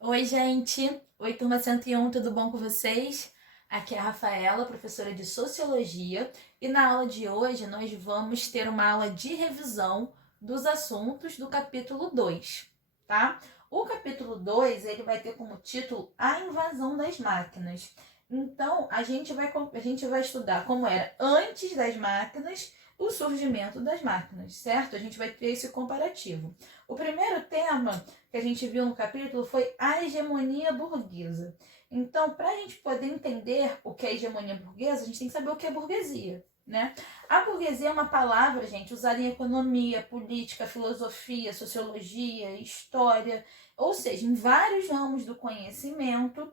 Oi, gente! Oi, turma 101, tudo bom com vocês? Aqui é a Rafaela, professora de Sociologia, e na aula de hoje nós vamos ter uma aula de revisão dos assuntos do capítulo 2, tá? O capítulo 2 ele vai ter como título A Invasão das Máquinas. Então, a gente vai estudar como era antes das máquinas o surgimento das máquinas, certo? A gente vai ter esse comparativo. O primeiro tema que a gente viu no capítulo foi a hegemonia burguesa. Então, para a gente poder entender o que é hegemonia burguesa, a gente tem que saber o que é burguesia, né? A burguesia é uma palavra, gente, usada em economia, política, filosofia, sociologia, história, ou seja, em vários ramos do conhecimento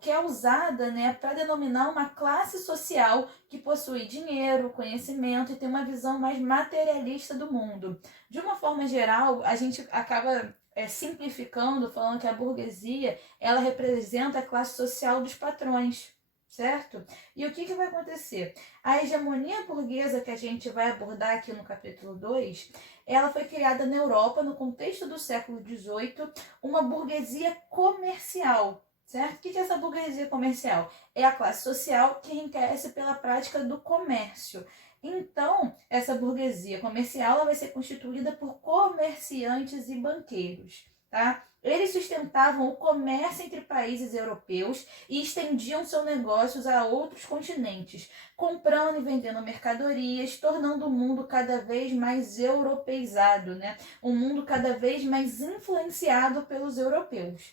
que é usada, né, para denominar uma classe social que possui dinheiro, conhecimento e tem uma visão mais materialista do mundo. De uma forma geral, a gente acaba simplificando, falando que a burguesia ela representa a classe social dos patrões, certo? E o que vai acontecer? A hegemonia burguesa que a gente vai abordar aqui no capítulo 2, ela foi criada na Europa no contexto do século XVIII, uma burguesia comercial. Certo? O que é essa burguesia comercial? É a classe social que enriquece pela prática do comércio. Então, essa burguesia comercial ela vai ser constituída por comerciantes e banqueiros. Tá? Eles sustentavam o comércio entre países europeus e estendiam seus negócios a outros continentes, comprando e vendendo mercadorias, tornando o mundo cada vez mais europeizado, né? Um mundo cada vez mais influenciado pelos europeus.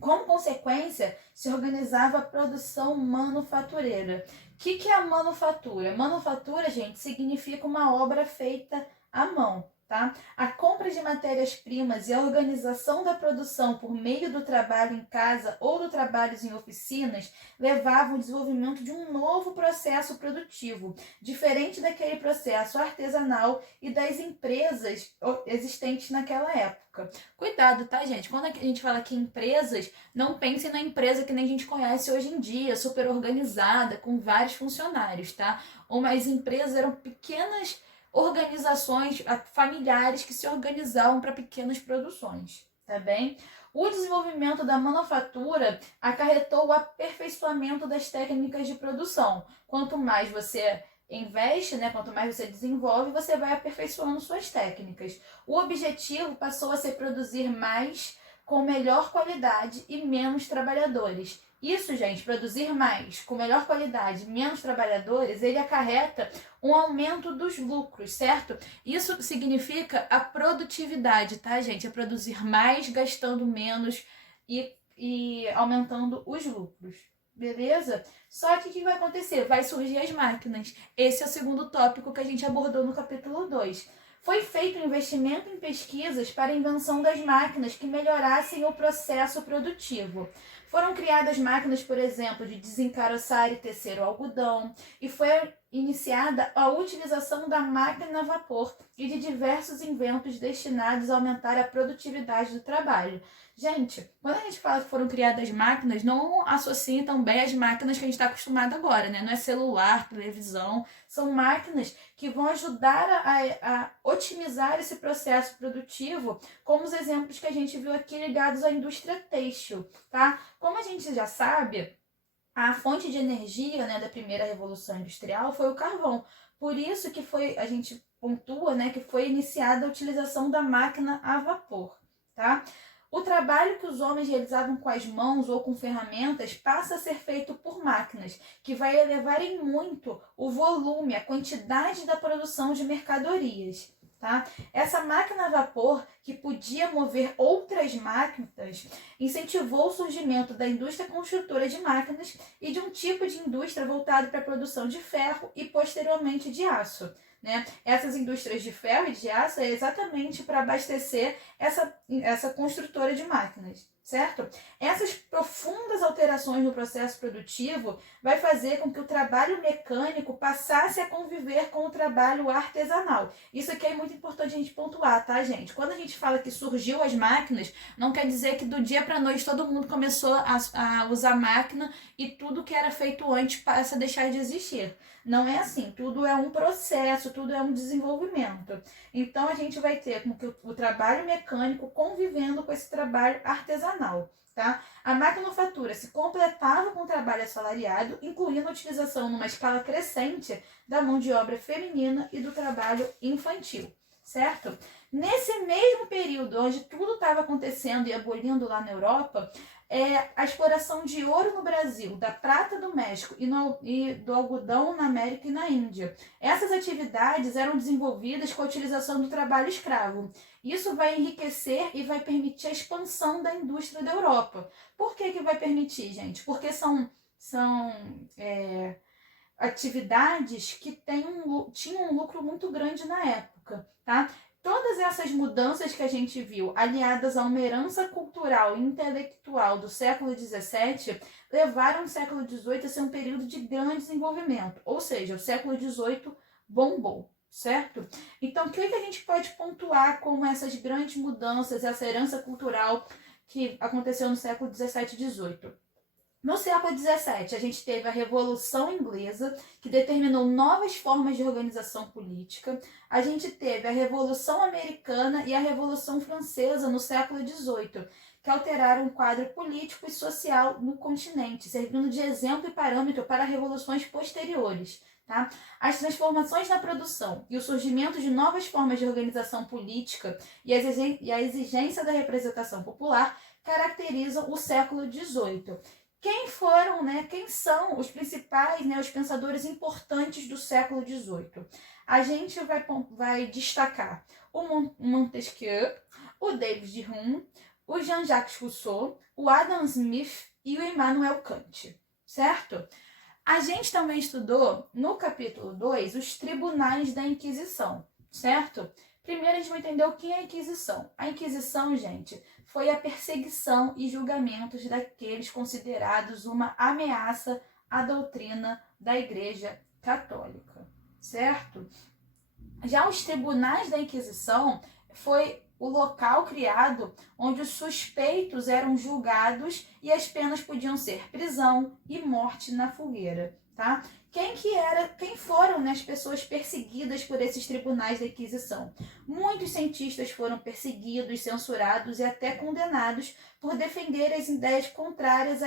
Como consequência, se organizava a produção manufatureira. O que é a manufatura? Manufatura, gente, significa uma obra feita à mão. Tá? A compra de matérias-primas e a organização da produção por meio do trabalho em casa ou do trabalho em oficinas levavam ao desenvolvimento de um novo processo produtivo, diferente daquele processo artesanal e das empresas existentes naquela época. Cuidado, tá, gente? Quando a gente fala que empresas, não pense na empresa que nem a gente conhece hoje em dia, super organizada, com vários funcionários, tá? Ou as empresas eram pequenas organizações familiares que se organizavam para pequenas produções, tá bem? O desenvolvimento da manufatura acarretou o aperfeiçoamento das técnicas de produção. Quanto mais você investe, né, quanto mais você desenvolve, você vai aperfeiçoando suas técnicas. O objetivo passou a ser produzir mais com melhor qualidade e menos trabalhadores. Isso, gente, produzir mais com melhor qualidade, menos trabalhadores, ele acarreta um aumento dos lucros, certo? Isso significa a produtividade, tá, gente? É produzir mais, gastando menos e aumentando os lucros. Beleza? Só que o que vai acontecer? Vai surgir as máquinas. Esse é o segundo tópico que a gente abordou no capítulo 2. Foi feito um investimento em pesquisas para a invenção das máquinas que melhorassem o processo produtivo. Foram criadas máquinas, por exemplo, de desencaroçar e tecer o algodão, e foi iniciada a utilização da máquina a vapor e de diversos inventos destinados a aumentar a produtividade do trabalho. Gente, quando a gente fala que foram criadas máquinas, não associem também as máquinas que a gente está acostumado agora, né? Não é celular, televisão, são máquinas que vão ajudar a otimizar esse processo produtivo, como os exemplos que a gente viu aqui ligados à indústria têxtil, tá? Como a gente já sabe, a fonte de energia, né, da primeira revolução industrial foi o carvão. Por isso que a gente pontua, né, que foi iniciada a utilização da máquina a vapor, tá? O trabalho que os homens realizavam com as mãos ou com ferramentas passa a ser feito por máquinas, que vai elevar em muito o volume, a quantidade da produção de mercadorias. Tá? Essa máquina a vapor, que podia mover outras máquinas, incentivou o surgimento da indústria construtora de máquinas e de um tipo de indústria voltado para a produção de ferro e posteriormente de aço. Né? Essas indústrias de ferro e de aço é exatamente para abastecer essa construtora de máquinas, certo? Essas profundas alterações no processo produtivo vai fazer com que o trabalho mecânico passasse a conviver com o trabalho artesanal. Isso aqui é muito importante a gente pontuar, tá, gente? Quando a gente fala que surgiu as máquinas, máquinas, não quer dizer que do dia para a noite todo mundo começou a usar máquina e tudo que era feito antes passa a deixar de existir. Não é assim, tudo é um processo, tudo é um desenvolvimento. Então a gente vai ter como que o trabalho mecânico convivendo com esse trabalho artesanal. Tá? A maquinofatura se completava com o trabalho assalariado, incluindo a utilização numa escala crescente da mão de obra feminina e do trabalho infantil, certo? Nesse mesmo período, onde tudo estava acontecendo e abolindo lá na Europa, a exploração de ouro no Brasil, da prata do México e do algodão na América e na Índia. Essas atividades eram desenvolvidas com a utilização do trabalho escravo. Isso vai enriquecer e vai permitir a expansão da indústria da Europa. Por que vai permitir, gente? Porque são atividades que tinham um lucro muito grande na época, tá? Todas essas mudanças que a gente viu, aliadas a uma herança cultural e intelectual do século XVII, levaram o século XVIII a ser um período de grande desenvolvimento. Ou seja, o século XVIII bombou, certo? Então, o que a gente pode pontuar como essas grandes mudanças, essa herança cultural que aconteceu no século XVII e XVIII? No século XVII, a gente teve a Revolução Inglesa, que determinou novas formas de organização política. A gente teve a Revolução Americana e a Revolução Francesa no século XVIII, que alteraram o quadro político e social no continente, servindo de exemplo e parâmetro para revoluções posteriores. Tá? As transformações na produção e o surgimento de novas formas de organização política e a exigência da representação popular caracterizam o século XVIII. Quem são os principais, os pensadores importantes do século XVIII? A gente vai destacar o Montesquieu, o David Hume, o Jean-Jacques Rousseau, o Adam Smith e o Immanuel Kant, certo? A gente também estudou, no capítulo 2, os tribunais da Inquisição, certo? Primeiro a gente vai entender o que é a Inquisição. A Inquisição, gente, foi a perseguição e julgamentos daqueles considerados uma ameaça à doutrina da Igreja Católica, certo? Já os tribunais da Inquisição foi o local criado onde os suspeitos eram julgados e as penas podiam ser prisão e morte na fogueira, tá? Quem foram as pessoas perseguidas por esses tribunais da Inquisição? Muitos cientistas foram perseguidos, censurados e até condenados por defender as ideias contrárias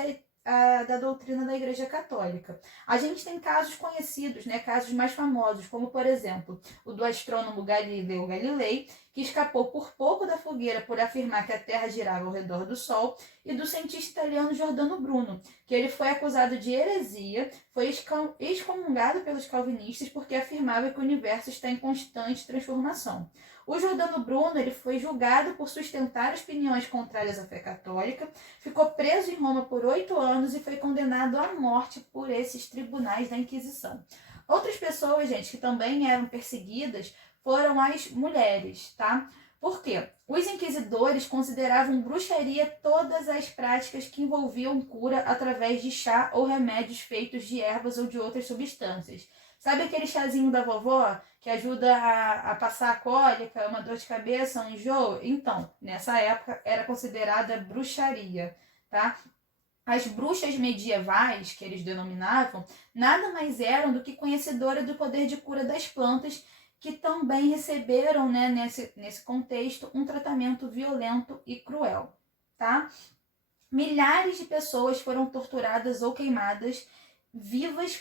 da doutrina da Igreja Católica. A gente tem casos conhecidos, casos mais famosos, como por exemplo, o do astrônomo Galileu Galilei, que escapou por pouco da fogueira por afirmar que a Terra girava ao redor do Sol, e do cientista italiano Giordano Bruno, que ele foi acusado de heresia, foi excomungado pelos calvinistas porque afirmava que o universo está em constante transformação. O Giordano Bruno ele foi julgado por sustentar as opiniões contrárias à fé católica, ficou preso em Roma por 8 anos e foi condenado à morte por esses tribunais da Inquisição. Outras pessoas, gente, que também eram perseguidas foram as mulheres, tá? Por quê? Os inquisidores consideravam bruxaria todas as práticas que envolviam cura através de chá ou remédios feitos de ervas ou de outras substâncias. Sabe aquele chazinho da vovó que ajuda a passar a cólica, uma dor de cabeça, um enjoo? Então, nessa época era considerada bruxaria, tá? As bruxas medievais, que eles denominavam, nada mais eram do que conhecedoras do poder de cura das plantas, que também receberam, nesse contexto, um tratamento violento e cruel, tá? Milhares de pessoas foram torturadas ou queimadas vivas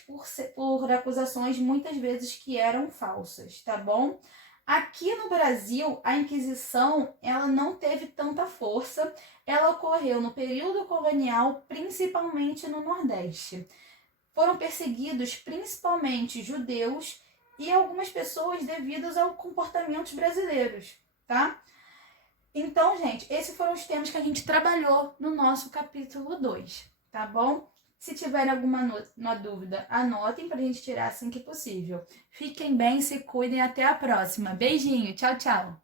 por acusações muitas vezes que eram falsas, tá bom? Aqui no Brasil, a Inquisição ela não teve tanta força, ela ocorreu no período colonial, principalmente no Nordeste. Foram perseguidos principalmente judeus e algumas pessoas devido aos comportamentos brasileiros, tá? Então, gente, esses foram os temas que a gente trabalhou no nosso capítulo 2, tá bom? Se tiverem alguma dúvida, anotem pra gente tirar assim que possível. Fiquem bem, se cuidem, até a próxima. Beijinho, tchau, tchau!